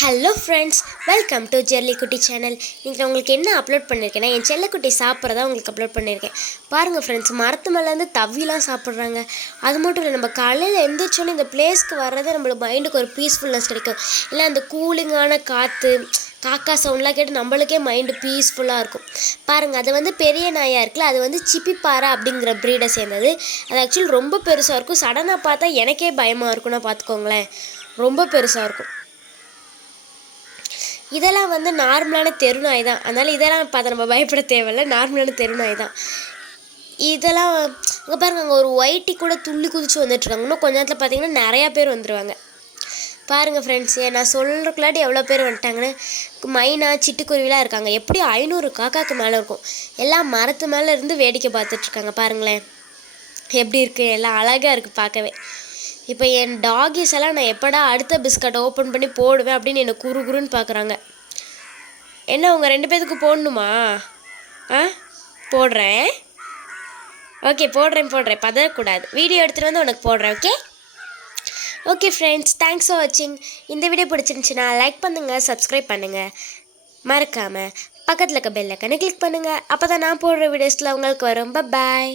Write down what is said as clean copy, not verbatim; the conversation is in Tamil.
Hello friends, welcome to Jerlikutti channel. இன்றைக்கி உங்களுக்கு என்ன அப்லோட் பண்ணியிருக்கேன்னா, என் செல்லக்குட்டி சாப்பிட்றதா உங்களுக்கு அப்லோட் பண்ணியிருக்கேன். பாருங்கள் ஃப்ரெண்ட்ஸ், மரத்து மேலேருந்து தவ்விலாம் சாப்பிட்றாங்க. அது மட்டும் இல்லை, நம்ம காலையில் எழுந்திரிச்சோன்னே இந்த பிளேஸ்க்கு வர்றதே நம்மளுக்கு மைண்டுக்கு ஒரு பீஸ்ஃபுல்னஸ் கிடைக்கும். இல்லை அந்த கூலிங்கான காற்று, காக்கா சவுண்ட்லாம் கேட்டு நம்மளுக்கே மைண்டு பீஸ்ஃபுல்லாக இருக்கும். பாருங்கள், அது பெரிய நாயாக இருக்குல்ல, அது சிப்பிப்பாறை அப்படிங்கிற ப்ரீடை சேர்ந்தது. அது ஆக்சுவலி ரொம்ப பெருசாக இருக்கும். சடனாக பார்த்தா எனக்கே பயமாக இருக்குன்னா பார்த்துக்கோங்களேன், ரொம்ப பெருசாக இருக்கும். இதெல்லாம் நார்மலான தெரு நாய் தான். அதனால் இதெல்லாம் பார்த்து நம்ம பயப்பட தேவையில்ல, நார்மலான தெரு நாய் தான். இதெல்லாம் அங்கே பாருங்கள், அங்கே ஒரு ஒயிட்டி கூட துள்ளி குதிச்சு வந்துட்டுருக்காங்க. இன்னும் கொஞ்ச நேரத்தில் பார்த்தீங்கன்னா நிறையா பேர் வந்துடுவாங்க. பாருங்கள் ஃப்ரெண்ட்ஸ், நான் சொல்கிறக்குள்ளாட்டி எவ்வளோ பேர் வந்துட்டாங்கன்னு. மைனா சிட்டுக்குருவிலாம் இருக்காங்க. எப்படி 500 காக்காவுக்கு மேலே இருக்கும். எல்லாம் மரத்து மேலே இருந்து வேடிக்கை பார்த்துட்ருக்காங்க. பாருங்களேன் எப்படி இருக்குது, எல்லாம் அழகாக இருக்குது பார்க்கவே. இப்போ என் டாகிஸ் எல்லாம் நான் எப்படா அடுத்த பிஸ்கட்டை ஓப்பன் பண்ணி போடுவேன் அப்படின்னு என்னை குறுன்னு பார்க்குறாங்க. என்ன உங்கள் 2 பேத்துக்கு போடணுமா? போடுறேன். ஓகே, போடுறேன். பதறக்கூடாது. வீடியோ எடுத்துகிட்டு வந்து உனக்கு போடுறேன். ஓகே ஃப்ரெண்ட்ஸ், தேங்க்ஸ் ஃபார் வாட்சிங். இந்த வீடியோ பிடிச்சிருந்துச்சுன்னா லைக் பண்ணுங்கள், சப்ஸ்கிரைப் பண்ணுங்கள். மறக்காமல் பக்கத்தில் இருக்க பெல் ஐக்கானை கிளிக் பண்ணுங்கள். அப்போ தான் நான் போடுற வீடியோஸில் உங்களுக்கு வரும். பாய்.